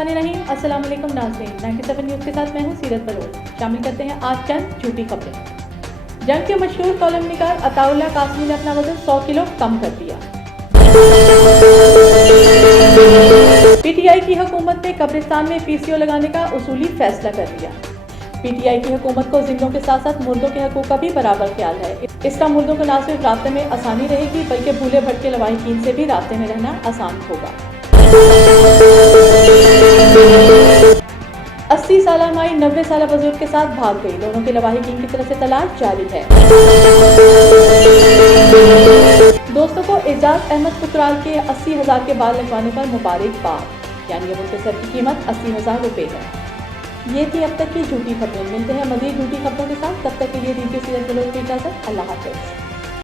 रहमानिर रहीम। अस्सलाम वालेकुम नाज़रीन, 97 न्यूज़ के साथ मैं हूं सीरत बलोच। शामिल करते हैं आज चंद झूठी खबरें। जंग के मशहूर कॉलम निगार अताउल्ला कासमी ने अपना वजन 100 किलो कम कर दिया। पीटीआई की हुकूमत ने कब्रिस्तान में पीसीओ लगाने का उसूली फैसला कर लिया। पीटीआई की हुकूमत को जिंदों के साथ साथ मुर्दों के हकूक का भी बराबर ख्याल है। इसका मुर्दों को न सिर्फ रास्ते में आसानी रहेगी बल्कि भूले भटके लवाहिकीन से भी रास्ते में रहना आसान होगा। 80 साल माई 90 साल बुजुर्ग के साथ भाग गई। दोनों के लवाहिकीन की तरफ से तलाश जारी है। दोस्तों को एजाज अहमद पुतराल के 80,000 के बाल लगवाने पर मुबारकबाद। यानी अब उनके सर की कीमत 80,000 रुपए है। ये थी अब तक की झूठी खबरें। मिलते हैं मजीद झूठी खबरों के साथ, तब तक के लिए दीजिए सीरत बलोच की इजाजत। अल्लाह हाफिज।